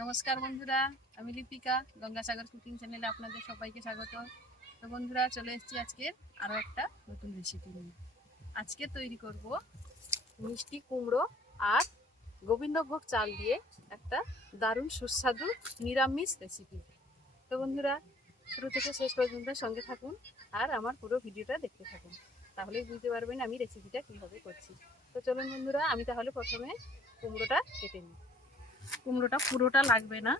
নমস্কার বন্ধুরা, আমি লিপিকা, গঙ্গাসাগর কুকিং চ্যানেলে আপনাদের সবাইকে স্বাগত। তো বন্ধুরা, চলে এসেছি আজকে আরও একটা নতুন রেসিপি নিয়ে। আজকে তৈরি করব মিষ্টি কুমড়ো আর গোবিন্দভোগ চাল দিয়ে একটা দারুণ সুস্বাদু নিরামিষ রেসিপি তো বন্ধুরা, শুরু থেকে শেষ পর্যন্ত সঙ্গে থাকুন আর আমার পুরো ভিডিওটা দেখতে থাকুন। তাহলেই বুঝতে পারবেন আমি রেসিপিটা কীভাবে করছি। তো চলুন বন্ধুরা, আমি তাহলে প্রথমে কুমড়োটা কেটে নিই। কুমড়োটা পুরোটা লাগবে না।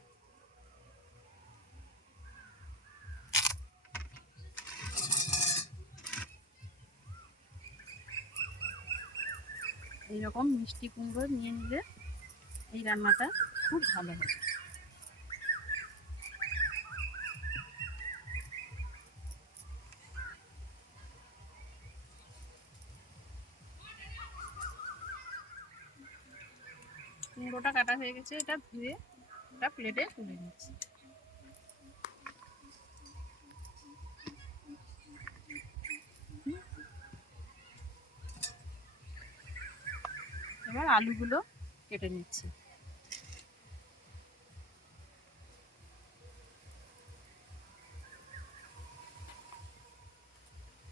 এইরকম মিষ্টি কুমড়ো নিয়ে নিলে এই রান্নাটা খুব ভালো হবে। কুমড়োটা কাটা হয়ে গেছে, এটা ধুয়ে এটা প্লেটে তুলে নিচ্ছি। এবার আলুগুলো কেটে নিচ্ছি।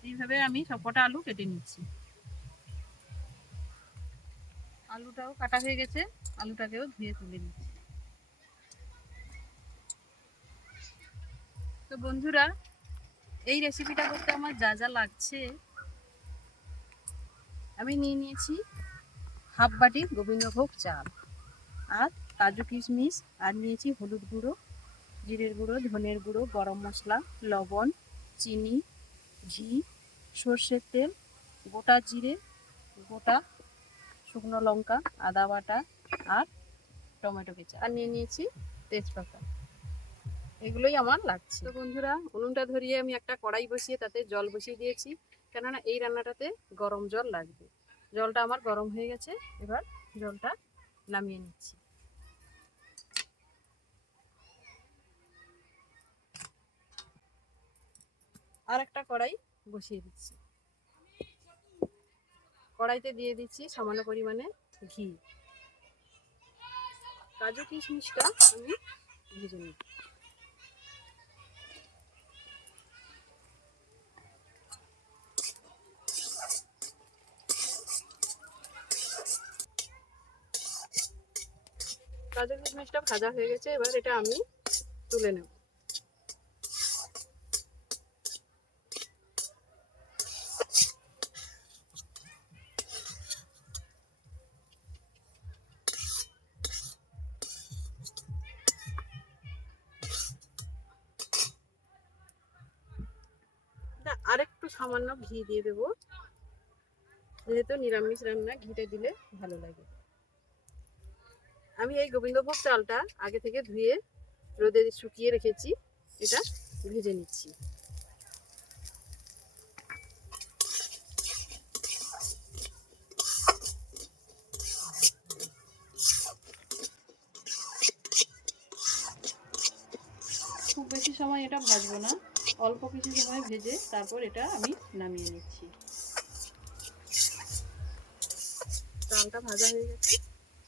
এইভাবে আমি সবকটা আলু কেটে নিচ্ছি। আলুটাও কাটা হয়ে গেছে, আলুটাকেও ধুয়ে তুলে নিচ্ছি। তো বন্ধুরা, এই রেসিপিটা করতে আমার যা যা লাগছে, আমি নিয়ে নিয়েছি হাফ বাটি গোবিন্দভোগ চাল আর কাজু কিশমিশ, আর নিয়েছি হলুদ গুঁড়ো, জিরের গুঁড়ো, ধনের গুঁড়ো, গরম মশলা, লবণ, চিনি, ঘি, সর্ষের তেল, গোটা জিরে, গোটা শুকনো লঙ্কা, আদা বাটা আর টমেটো কেচা আর নিয়ে নিয়েছি তেজপাতা। এগুলোই আমার লাগছে। তো বন্ধুরা, উনুনটা ধরিয়ে আমি একটা কড়াই বসিয়ে তাতে জল বসিয়ে দিয়েছি। কেননা এই রান্নাটাতে গরম জল লাগবে। জলটা আমার গরম হয়ে গেছে, এবার জলটা নামিয়ে নিচ্ছি। আর একটা কড়াই বসিয়ে দিচ্ছি। কড়াইতে দিয়ে দিচ্ছি সামান্য পরিমাণে ঘি। কাজু কিশমিশটা আমি ভেজে নিই কাজু কিশমিশটা ভাজা হয়ে গেছে, এবার এটা আমি তুলে নেব। সামান্য ঘি দিয়ে দেবো। যেহেতু নিরামিষ রান্না, ঘিটা দিলে ভালো লাগে। আমি এই গোবিন্দভোগ চালটা আগে থেকে ধুয়ে রোদে শুকিয়ে রেখেছি। এটা ভেজে নিচ্ছি। খুব বেশি সময় এটা ভাজবো না। অল্প কিছু সময় ভেজে তারপর এটা আমি নামিয়ে নিচ্ছি। চালটা ভাজা হয়ে গেছে।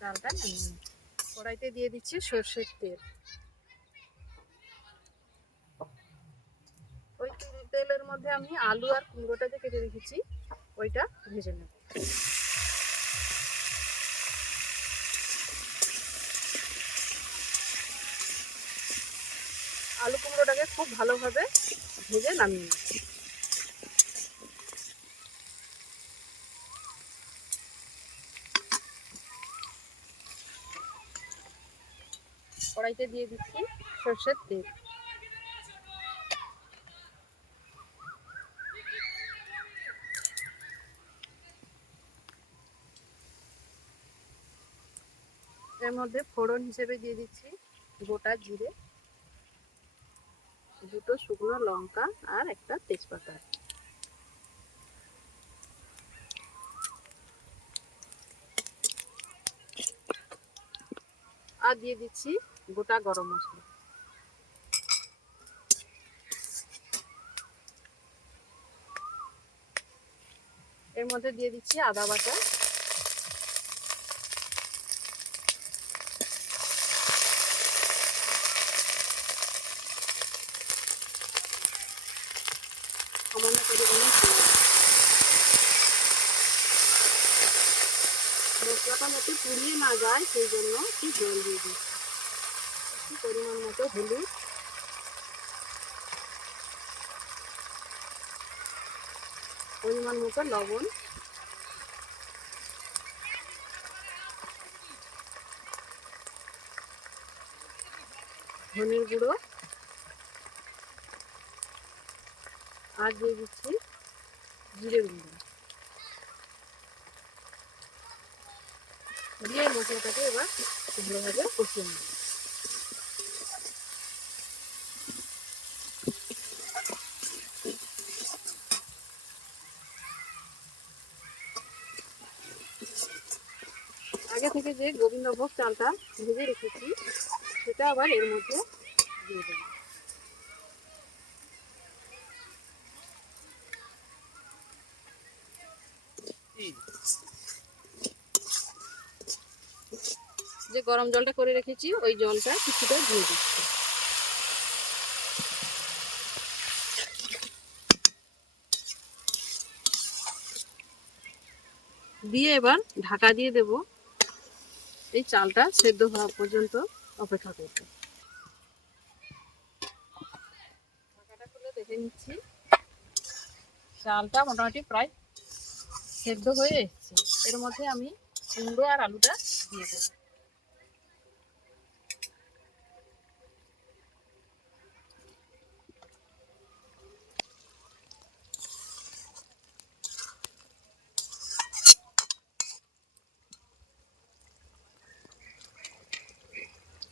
চালটা নামিয়ে নিচ্ছি। কড়াইতে দিয়ে দিচ্ছি সর্ষের তেল। ওই তেলের মধ্যে আমি আলু আর কুমড়োটা যে কেটে রেখেছি। ওইটা ভেজে নেব। আলু কুমড়োটাকে খুব ভালোভাবে ভেজে নামিয়ে কড়াইতে দিয়ে দিচ্ছি সর্ষের তেল। এর মধ্যে ফোড়ন হিসেবে দিয়ে দিচ্ছি গোটা জিরে। দুটো শুকনো লঙ্কা আর একটা তেজপাতা। আর দিয়ে দিচ্ছি গোটা গরম মশলা। এর মধ্যে দিয়ে দিচ্ছি আদা বাটা। পরিমাণে মশলাটা পুড়িয়ে না যায়, সেই জন্য একটু জল দিয়ে দিচ্ছি একটু পরিমাণ মতো হলুদ। পরিমাণ মতো লবণ। ধনের গুঁড়ো। আর দিয়ে দিচ্ছি জিরে গুঁড়ো। দিয়ে মশলাটাকে এবার ভালোভাবে কষিয়ে নেব। আগে থেকে যে গোবিন্দভোগ চালটা ভেজে রেখেছি, সেটা আবার এর মধ্যে দিয়ে দেবো। যে গরম জলটা করে রেখেছি, ওই জলটা কিছুটা দিয়ে দিচ্ছি। দিয়ে এবার ঢাকা দিয়ে দেব এই চালটা সেদ্ধ হওয়া পর্যন্ত অপেক্ষা করতে। ঢাকাটা খুলে দেখে নিচ্ছি। চালটা মোটামুটি প্রায় সেদ্ধ হয়ে এসছে। এর মধ্যে আমি কুমড়ো আর আলুটা দিয়ে দেবো।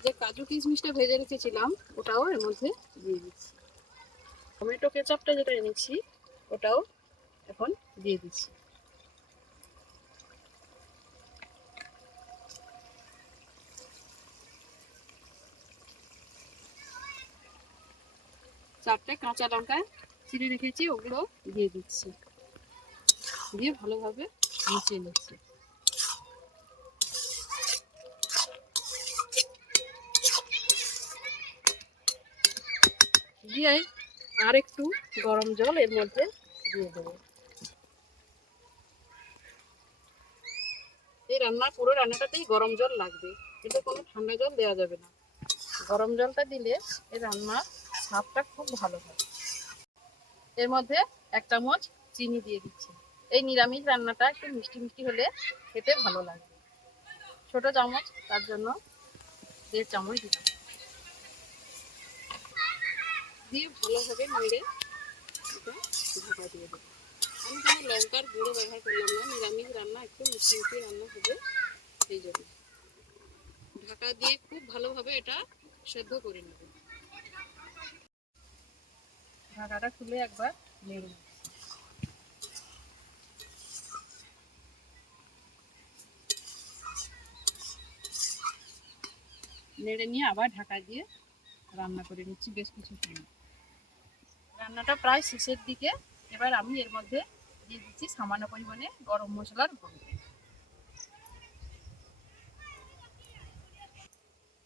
যে কাজু কিশমিশটা ভেজে রেখেছিলাম, ওটাও এর মধ্যে দিয়ে দিচ্ছি। টমেটো কেচাপটা যেটা এনেছি, ওটাও এখন দিয়ে দিচ্ছি। চারটে কাঁচা লঙ্কা চিড়ে রেখেছি, ওগুলো দিয়ে দিচ্ছি। দিয়ে ভালোভাবে মিশিয়ে নিচ্ছি। দিয়ে আর একটু গরম জল এর মধ্যে দিয়ে দেবো। এই রান্না, পুরো রান্নাটাতেই গরম জল লাগবে। কিন্তু কোনো ঠান্ডা জল দেওয়া যাবে না। গরম জলটা দিলে এই রান্নার স্বাদটা খুব ভালো হয়। এর মধ্যে এক চামচ চিনি দিয়ে দিচ্ছি। এই নিরামিষ রান্নাটা একটু মিষ্টি মিষ্টি হলে খেতে ভালো লাগবে ছোট চামচ, তার জন্য দেড় চামচ দিলাম। দিয়ে ভালোভাবে নেড়ে এটা ঢাকা দিয়ে দেবো। আমি কোনো লঙ্কার গুঁড়ো ব্যবহার করলাম না, নিরামিষ রান্না, একটু মিষ্টি মিষ্টি রান্না হবে সেই জন্য। ঢাকা দিয়ে খুব ভালোভাবে এটা সেদ্ধ করে নেব। ঢাকাটা খুলে একবার নেড়ে নেড়ে নিয়ে আবার ঢাকা দিয়ে রান্না করে নিচ্ছি, বেশ কিছু রান্নাটা প্রায় শেষের দিকে। এবার আমি এর মধ্যে দিয়ে দিচ্ছি সামান্য পরিমাণে গরম মশলার গুঁড়ো।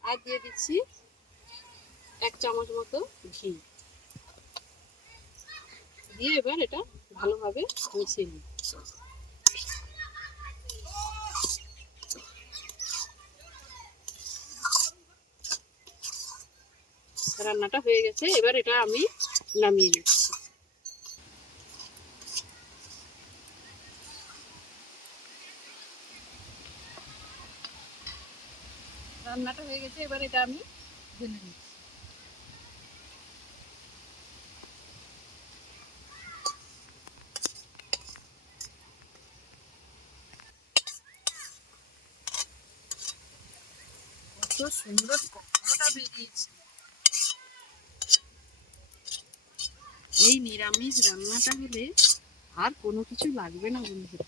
আর দিয়ে দিচ্ছি এক চামচ মতো ঘি। দিয়ে এবার এটা ভালোভাবে মিশিয়ে নিই রান্নাটা হয়ে গেছে, এবার এটা আমি নামিয়ে নিচ্ছি। রান্নাটা হয়ে গেছে, এবার এটা আমি ঢেলে নিচ্ছি। সুন্দর কতটা বেরিয়েছে। এই নিরামিষ রান্নাটা হলে আর কোনো কিছু লাগবে না বন্ধুরা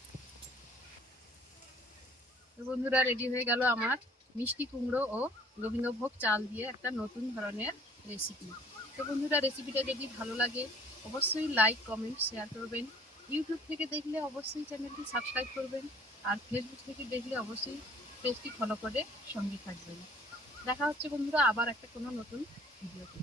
বন্ধুরা, রেডি হয়ে গেল আমার মিষ্টি কুমড়ো ও গোবিন্দভোগ চাল দিয়ে একটা নতুন ধরনের রেসিপি তো বন্ধুরা রেসিপিটা যদি ভালো লাগে, অবশ্যই লাইক কমেন্ট শেয়ার করবেন। ইউটিউব থেকে দেখলে অবশ্যই চ্যানেলটি সাবস্ক্রাইব করবেন আর ফেসবুক থেকে দেখলে অবশ্যই পেজটি ফলো করে সঙ্গে থাকবেন। দেখা হচ্ছে বন্ধুরা, আবার একটা কোনো নতুন ভিডিওতে